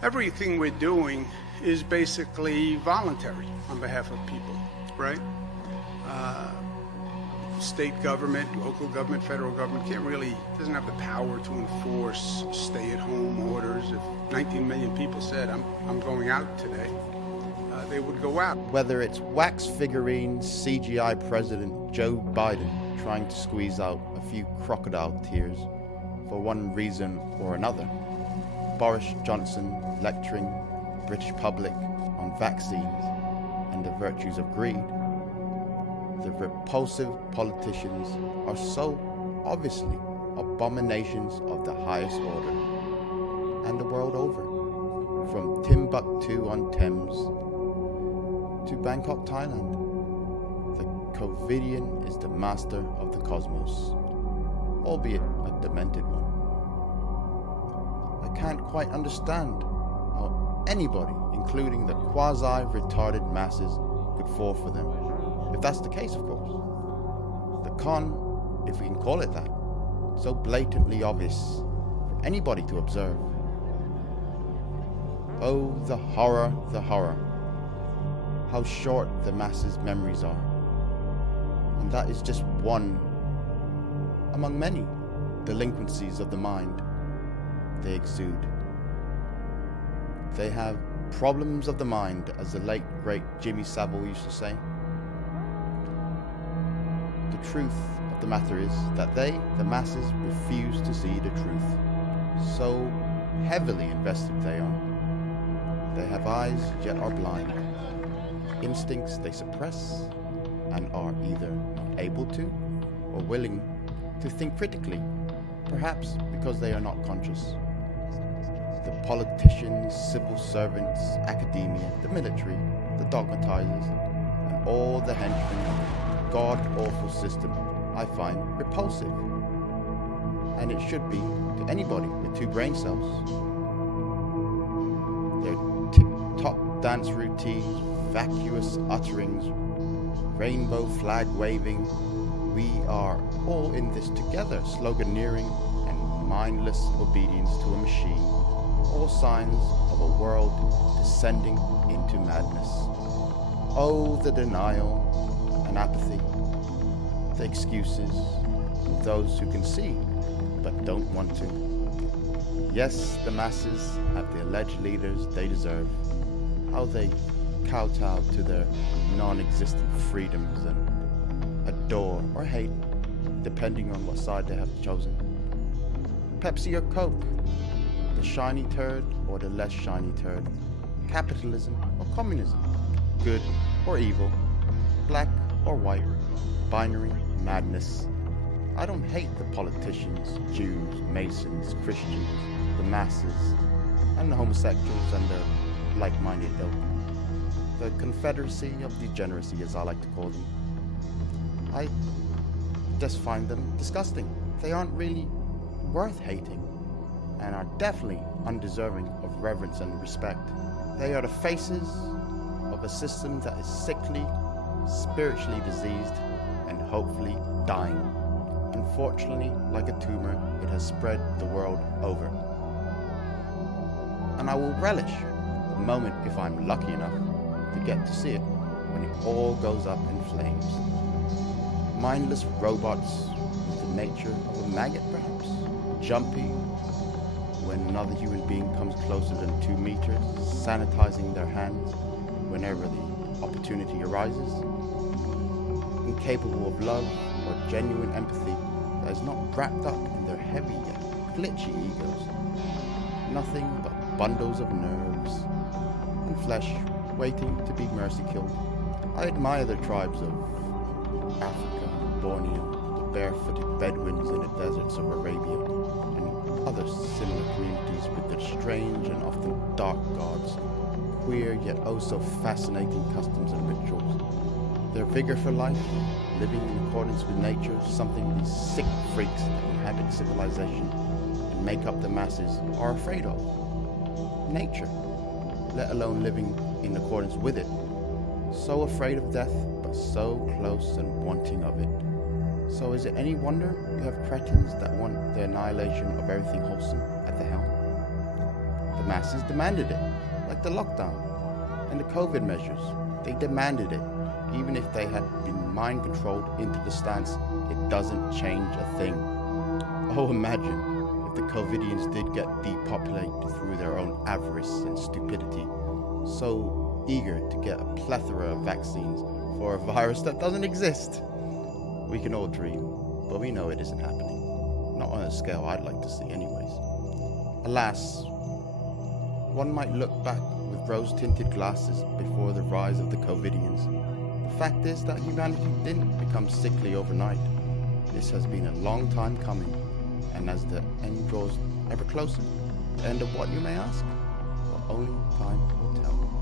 Everything we're doing is basically voluntary on behalf of people, right? State government, local government, federal government doesn't have the power to enforce stay-at-home orders. If 19 million people said, I'm going out today, they would go out. Whether it's wax figurines, CGI President Joe Biden trying to squeeze out a few crocodile tears for one reason or another, Boris Johnson lecturing the British public on vaccines and the virtues of greed, the repulsive politicians are so obviously abominations of the highest order, and the world over, from Timbuktu on Thames to Bangkok, Thailand. The Covidian is the master of the cosmos, albeit a demented one. I can't quite understand how anybody, including the quasi-retarded masses, could fall for them. If that's the case, of course. The con, if we can call it that, so blatantly obvious for anybody to observe. Oh, the horror, how short the masses' memories are. And that is just one among many delinquencies of the mind they exude. They have problems of the mind, as the late, great Jimmy Savile used to say. The truth of the matter is that they, the masses, refuse to see the truth. So heavily invested they are. They have eyes yet are blind. Instincts they suppress and are either not able to or willing to think critically, perhaps because they are not conscious. The politicians, civil servants, academia, the military, the dogmatizers, and all the henchmen of the god-awful system I find repulsive. And it should be to anybody with 2 brain cells. Their tip-top dance routines, vacuous utterings, rainbow flag waving, we are all in this together sloganeering and mindless obedience to a machine, all signs of a world descending into madness. Oh, the denial and apathy, the excuses of those who can see but don't want to. Yes, the masses have the alleged leaders they deserve. How they kowtow to their non-existent freedoms and adore or hate, depending on what side they have chosen. Pepsi or Coke, the shiny turd or the less shiny turd, capitalism or communism, good or evil, black or white, binary madness. I don't hate the politicians, Jews, Masons, Christians, the masses, and the homosexuals and their like-minded ilk. The confederacy of degeneracy, as I like to call them. I just find them disgusting. They aren't really worth hating and are definitely undeserving of reverence and respect. They are the faces of a system that is sickly, spiritually diseased, and hopefully dying. Unfortunately, like a tumor, it has spread the world over. And I will relish the moment, if I'm lucky enough to get to see it, when it all goes up in flames. Mindless robots with the nature of a maggot, perhaps, jumpy when another human being comes closer than 2 meters, sanitizing their hands whenever the opportunity arises. Incapable of love or genuine empathy that is not wrapped up in their heavy yet glitchy egos. Nothing but bundles of nerves and flesh waiting to be mercy killed. I admire the tribes of Africa, Borneo, the barefooted Bedouins in the deserts of Arabia, and other similar communities with their strange and often dark gods, queer yet oh so fascinating customs and rituals. Their vigor for life, living in accordance with nature, something these sick freaks that inhabit civilization and make up the masses are afraid of. Nature, let alone living in accordance with it. So afraid of death, but so close and wanting of it. So is it any wonder you have cretins that want the annihilation of everything wholesome at the helm? The masses demanded it, like the lockdown and the COVID measures. They demanded it, even if they had been mind-controlled into the stance, it doesn't change a thing. Oh, imagine if the Covidians did get depopulated through their own avarice and stupidity, so eager to get a plethora of vaccines for a virus that doesn't exist. We can all dream, but we know it isn't happening. Not on a scale I'd like to see anyways. Alas, one might look back with rose-tinted glasses before the rise of the Covidians. The fact is that humanity didn't become sickly overnight. This has been a long time coming, and as the end draws ever closer, the end of what, you may ask? Well, only time will tell.